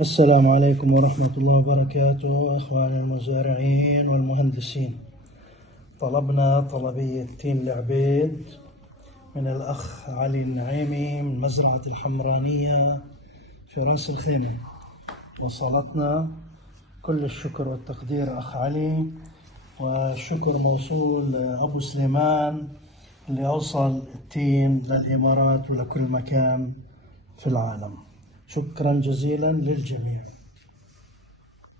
السلام عليكم ورحمة الله وبركاته أخواني المزارعين والمهندسين. طلبنا طلبية تين العبيد من الأخ علي النعيمي من مزرعة الحمرانية في راس الخيمة. وصلتنا، كل الشكر والتقدير أخ علي، والشكر موصول أبو سليمان اللي أوصل التين للإمارات ولكل مكان في العالم. شكرا جزيلا للجميع.